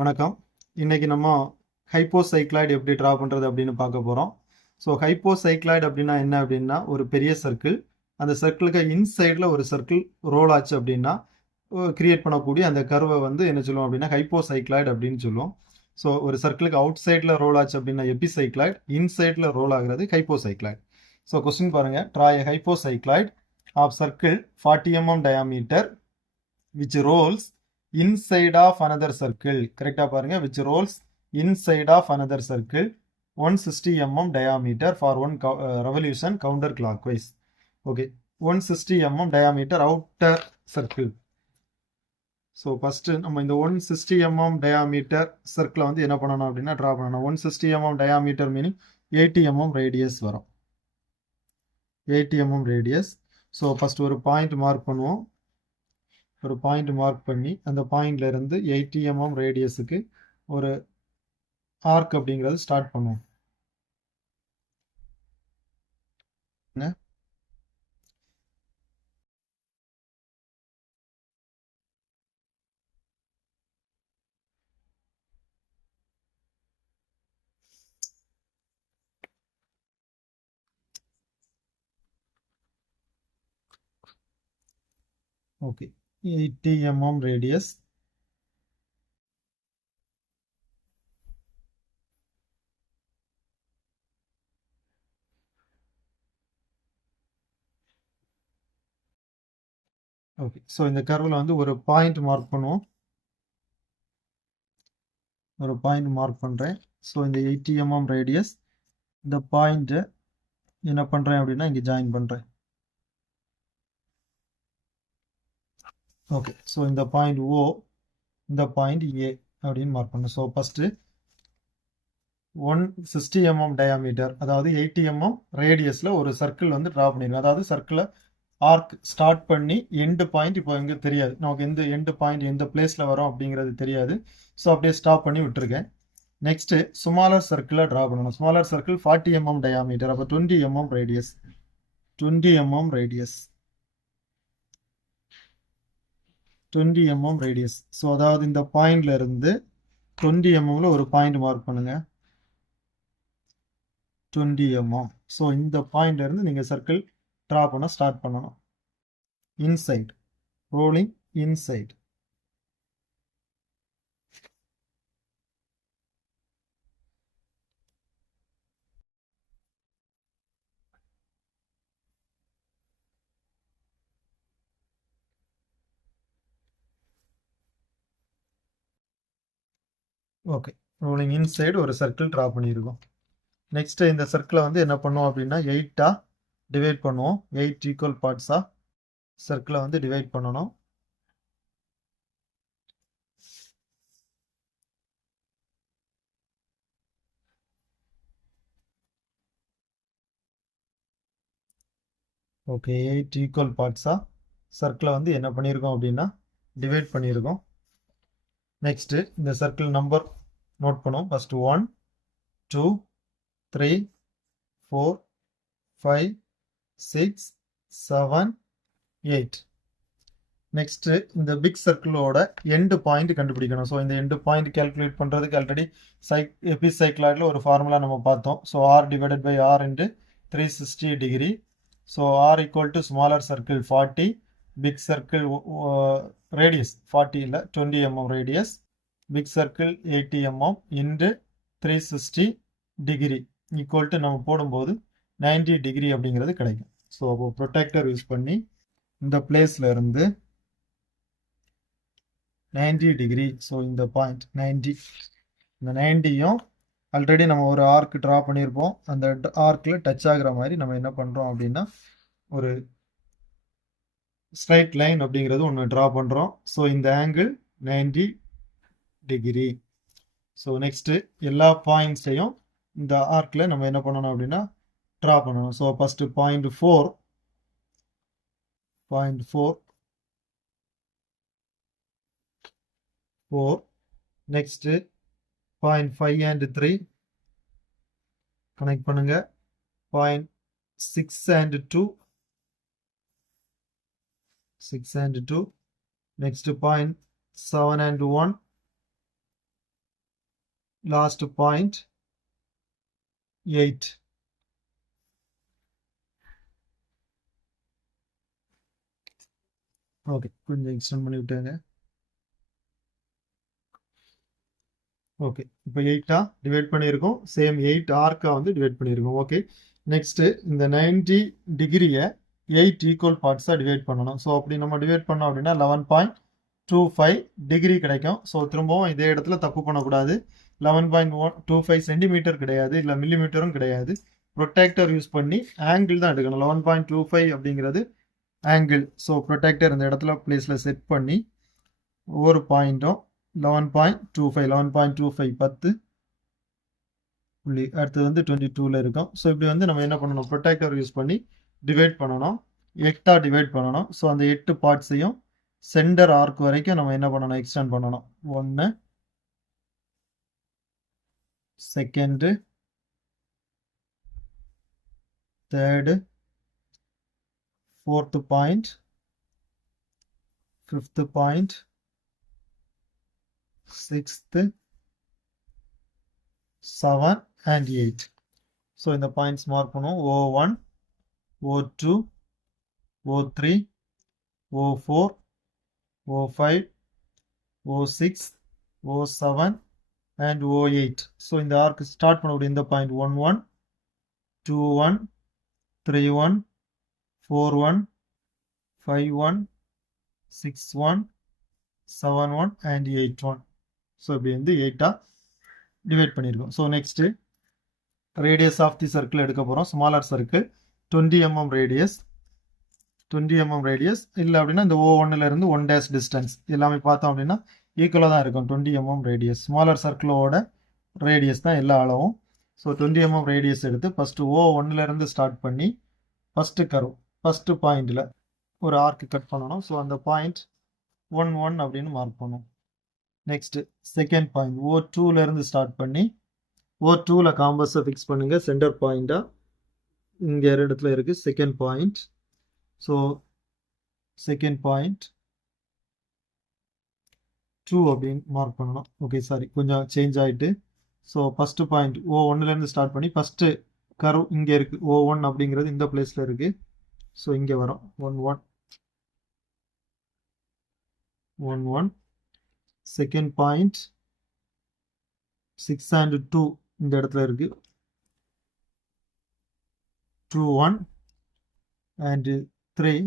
வணக்கம். இன்னைக்கு நம்ம ஹைப்போசைக்ளாய்டு எப்படி ட்ரா பண்றது அப்படின்னு பார்க்க போறோம். ஸோ ஹைப்போசைக்ளாய்டு அப்படின்னா என்ன அப்படின்னா ஒரு பெரிய சர்க்கிள். அந்த சர்க்கிளுக்கு இன்சைடில் ஒரு சர்க்கிள் ரோல் ஆச்சு அப்படின்னா கிரியேட் பண்ணக்கூடிய அந்த கர்வை வந்து என்ன சொல்லுவோம் அப்படின்னா ஹைப்போசைக்ளாய்டு அப்படின்னு சொல்லுவோம். ஸோ ஒரு சர்க்கிளுக்கு அவுட் சைடில் ரோல் ஆச்சு அப்படின்னா எபிசைக்ளாய்டு, இன்சைடில் ரோல் ஆகுறது ஹைப்போசைக்ளாய்டு. ஸோ கொஸ்டின் பாருங்க, draw a hypocycloid of circle 40 mm diameter which rolls inside of another circle. கரெக்டா பாருங்க, which rolls inside of another circle 160 mm diameter for one revolution counterclockwise. Okay, 160 mm diameter outer circle. So first நம்ம இந்த 160 mm diameter சர்க்கிளை வந்து என்ன பண்ணணும் அப்படின்னா draw பண்ணணும். 160 mm diameter meaning 80 mm radius வரும். 80 mm ரேடியஸ். ஸோ ஃபர்ஸ்ட் ஒரு point mark பண்ணுவோம். ஒரு பாயிண்ட் மார்க் பண்ணி அந்த பாயிண்ட்ல இருந்து 80 mm ரேடியஸுக்கு ஒரு ஆர்க் அப்படிங்கிறது ஸ்டார்ட் பண்ணுவோம். Okay, 80 mm radius. Okay, so இந்த கர்வில் வந்து ஒரு பாயிண்ட் மார்க் பண்ணுவோம். ஒரு பாயிண்ட் மார்க் பண்ணுறேன். ஸோ இந்த 80 mm ரேடியஸ் இந்த பாயிண்ட்டை என்ன பண்ணுறேன் அப்படின்னா இங்கே ஜாயின் பண்ணுறேன். ஓகே, ஸோ இந்த பாயிண்ட் ஓ, இந்த பாயிண்ட் ஏ அப்படின்னு மார்க் பண்ணணும். ஸோ ஃபஸ்ட்டு 160 mm டயாமீட்டர், அதாவது 80 mm ரேடியஸில் ஒரு சர்க்கிள் வந்து ட்ரா பண்ணிருக்கேன். அதாவது சர்க்கிளை ஆர்க் ஸ்டார்ட் பண்ணி எண்டு பாயிண்ட் இப்போ எங்கே தெரியாது நமக்கு, எந்த எண்டு பாயிண்ட் எந்த பிளேஸில் வரும் அப்படிங்கிறது தெரியாது. ஸோ அப்படியே ஸ்டாப் பண்ணி விட்டுருக்கேன். நெக்ஸ்ட்டு ஸ்மாலர் சர்க்கிளை ட்ரா பண்ணணும். ஸ்மாலர் சர்க்கிள் 40 mm டயாமீட்டர், அப்போ 20 mm radius. 20 mm radius, 20 mm radius. So அதாவது இந்த பாயிண்ட்ல இருந்து 20 mmல ஒரு பாயிண்ட் மார்க் பண்ணுங்க. 20 mm. ஸோ இந்த பாயிண்ட்ல இருந்து நீங்கள் சர்க்கிள் ட்ரா பண்ண ஸ்டார்ட் பண்ணணும். Inside, rolling inside. Okay, rolling inside ஒரு சர்க்கிள் ட்ரா பண்ணியிருக்கோம். நெக்ஸ்ட் இந்த சர்க்கிளை வந்து என்ன பண்ணுவோம் அப்படின்னா 8ஆ டிவைட் பண்ணுவோம். 8 ஈக்குவல் பார்ட்ஸா சர்க்கிளை வந்து டிவைட் பண்ணணும். ஓகே, 8 ஈக்குவல் பார்ட்ஸா சர்க்கிளை வந்து என்ன பண்ணியிருக்கோம் அப்படின்னா டிவைட் பண்ணியிருக்கோம். நெக்ஸ்ட் இந்த சர்க்கிள் நம்பர் நோட் பண்ணுவோம். ஃபர்ஸ்ட் 1 2 3 4 5 6 7 8. நெக்ஸ்ட் இந்த பிக் சர்க்கிளோட எண்டு பாயிண்ட் கண்டுபிடிக்கணும். ஸோ இந்த எண்டு பாயிண்ட் கால்குலேட் பண்ணுறதுக்கு ஆல்ரெடி எபிசைக்ளாய்டில் ஒரு ஃபார்முலா நம்ம பார்த்தோம். So r divided by r into 360 degree. So r equal to smaller circle 40, big circle radius 40 இல்லை 20 mm radius, big circle 80 mm into 360 degree equal to நம்ம போடும்போது 90 degree அப்படிங்கிறது கிடைக்கும். ஸோ அப்போ ப்ரொடெக்டர் யூஸ் பண்ணி இந்த பிளேஸ்ல இருந்து 90 டிகிரி. ஸோ இந்த பாயிண்ட் 90, இந்த 90யும் ஆல்ரெடி நம்ம ஒரு ஆர்க் ட்ரா பண்ணியிருப்போம். அந்த ஆர்க்கில் டச் ஆகுற மாதிரி நம்ம என்ன பண்ணுறோம் அப்படின்னா ஒரு ஸ்ட்ரைட் லைன் அப்படிங்கிறது ஒன்று ட்ரா பண்ணுறோம். ஸோ இந்த ஆங்கிள் 90 டிகிரி. ஸோ நெக்ஸ்ட்டு எல்லா பாயிண்ட்ஸையும் இந்த ஆர்க்கில் நம்ம என்ன பண்ணணும் அப்படின்னா ட்ரா பண்ணணும். So first point 4, point 4 4. Next point 5 and 3 connect பண்ணுங்க. Point 6 and 2, 6 and 2. Next point 7 and 1, last point 8. Okay, கொஞ்சம் எக்ஸ்டெண்ட் பண்ணி விட்டாங்க. ஓகே, இப்போ 8 டிவைட் பண்ணியிருக்கோம். சேம் 8 ஆர்க்கா வந்து டிவைட் பண்ணியிருக்கோம். ஓகே, நெக்ஸ்ட் இந்த 90 டிகிரியை 8 ஈக்குவல் பார்ட்ஸாக டிவைட் பண்ணணும். ஸோ அப்படி நம்ம டிவைட் பண்ணோம் அப்படின்னா 11.25 டிகிரி கிடைக்கும். ஸோ திரும்பவும் இதே இடத்துல தப்பு பண்ணக்கூடாது. 11.25 சென்டிமீட்டர் கிடையாது, இல்லை மில்லிமீட்டரும் கிடையாது. ப்ரொடெக்டர் யூஸ் பண்ணி ஆங்கிள் தான் எடுக்கணும். 11.25 அப்படிங்கிறது ஆங்கிள். ஸோ ப்ரொடெக்டர் இந்த இடத்துல பிளேஸில் செட் பண்ணி ஒவ்வொரு பாயிண்ட்டும் 11.25 10 புள்ளி, அடுத்தது வந்து 22ல இருக்கும். ஸோ இப்படி வந்து நம்ம என்ன பண்ணணும், ப்ரொடெக்டர் யூஸ் பண்ணி டிவைட் பண்ணணும். 8 டிவைட் பண்ணணும். ஸோ அந்த 8 பார்ட்ஸையும் சென்டர் ஆர்க் வரைக்கும் நம்ம என்ன பண்ணணும், எக்ஸ்டெண்ட் பண்ணணும். 1, second, third, fourth point, fifth point, sixth, 7 and 8. So இந்த பாயிண்ட்ஸ் மார்க் பண்ணுவோம். O1, O2, O3, O4, O5, O6, O7 and O8. So இந்த ஆர்க் ஸ்டார்ட் பண்ணக்கூடிய இந்த பாயிண்ட் 11, 21, 31, 41, 51, 61, 71 and 81. ஸோ இப்படி வந்து 8 டிவைட் பண்ணியிருக்கோம். So next radius of the circle எடுக்க போகிறோம். Smaller circle 20 mm radius, 20 mm radius இல்லை அப்படின்னா இந்த O1 இருந்து 1' டிஸ்டன்ஸ் எல்லாமே பார்த்தோம் அப்படின்னா ஈக்குவலாக தான் இருக்கும். 20 mm ரேடியஸ் ஸ்மாலர் சர்க்கிளோட ரேடியஸ் தான் எல்லா அளவும். ஸோ 20 mm ரேடியஸ் எடுத்து ஃபஸ்ட்டு O1 இருந்து ஸ்டார்ட் பண்ணி ஃபஸ்ட்டு கர்வ் ஃபஸ்ட்டு பாயிண்டில் ஒரு ஆர்க் கட் பண்ணணும். ஸோ அந்த பாயிண்ட் 1 அப்படின்னு மார்க் பண்ணும். நெக்ஸ்ட் செகண்ட் பாயிண்ட் O2 இருந்து ஸ்டார்ட் பண்ணி O2ல காம்பஸை ஃபிக்ஸ் பண்ணுங்க. சென்டர் பாயிண்டா இங்கே இடத்துல இருக்கு second point. So second point 2 அப்படின்னு மார்க் பண்ணணும். ஓகே, சாரி கொஞ்சம் சேஞ்ச் ஆகிட்டு. ஸோ ஃபஸ்ட்டு பாயிண்ட் O1 இருந்து ஸ்டார்ட் பண்ணி ஃபஸ்ட்டு கர்வ் இங்கே இருக்கு. O1 அப்படிங்கிறது இந்த பிளேஸில் இருக்கு. ஸோ இங்கே வரும் 1 செகண்ட் பாயிண்ட் 6 and 2 இந்த இடத்துல இருக்கு. 2 1 and 3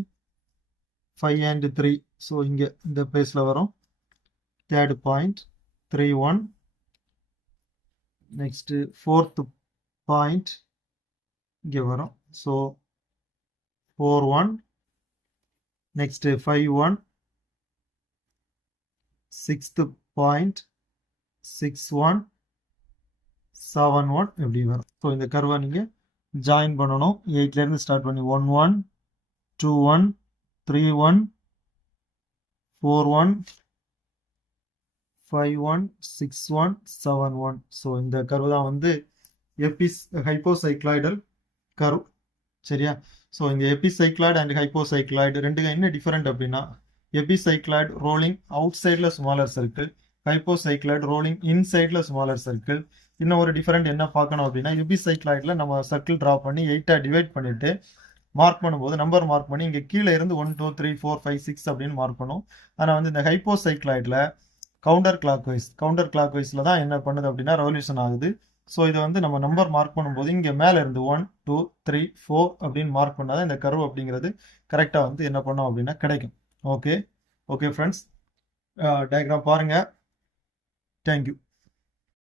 5 and 3. ஸோ இங்கே இந்த பிளேஸில் வரும். Third point 3 1. Next fourth point இங்கே வரும். ஸோ 4 1. நெக்ஸ்ட்டு 5 1. சிக்ஸ்த் பாயிண்ட் 6 1 7 1 எப்படி வரும். ஸோ இந்த கர்வை நீங்கள் ஜாயின் பண்ணணும். 8லேருந்து ஸ்டார்ட் பண்ணி 1 1 2 1 3 1 4 1 5 1 6 1 7 1. ஸோ இந்த கர்வு தான் வந்து ஹைப்போசைக்ளாய்டல் கர்வ். சரியா? ஸோ இந்த எபிசைக்ளாய்டு அண்ட் ஹைப்போசைக்ளாய்டு ரெண்டுக்கும் என்ன டிஃபரெண்ட் அப்படின்னா, எபிசைக்ளாய்டு ரோலிங் அவுட் சைடில் ஸ்மாலர் சர்க்கிள், ஹைப்போசைக்ளாய்டு ரோலிங் இன்சைடில் ஸ்மாலர் சர்க்கிள். இன்னும் ஒரு டிஃபரெண்ட் என்ன பார்க்கணும் அப்படின்னா, எபிசைக்ளாய்டில் நம்ம சர்க்கிள் ட்ரா பண்ணி 8 டிவைட் பண்ணிவிட்டு மார்க் பண்ணும்போது நம்பர் மார்க் பண்ணி இங்கே கீழே இருந்து 1 2 3 4 5 6 அப்படின்னு மார்க் பண்ணும். ஆனால் வந்து இந்த ஹைப்போசைக்ளாய்டில் கவுண்டர் கிளாக் வைஸில் தான் என்ன பண்ணுது அப்படின்னா ரெவல்யூஷன் ஆகுது. ஸோ இதை வந்து நம்ம நம்பர் மார்க் பண்ணும்போது இங்கே மேலே இருந்து 1 2 3 4 அப்படின்னு மார்க் பண்ணாதான் இந்த கர்வ் அப்படிங்கிறது கரெக்டாக வந்து என்ன பண்ணோம் அப்படின்னா கிடைக்கும். ஓகே ஃப்ரெண்ட்ஸ், டயக்ராம் பாருங்கள். தேங்க்யூ.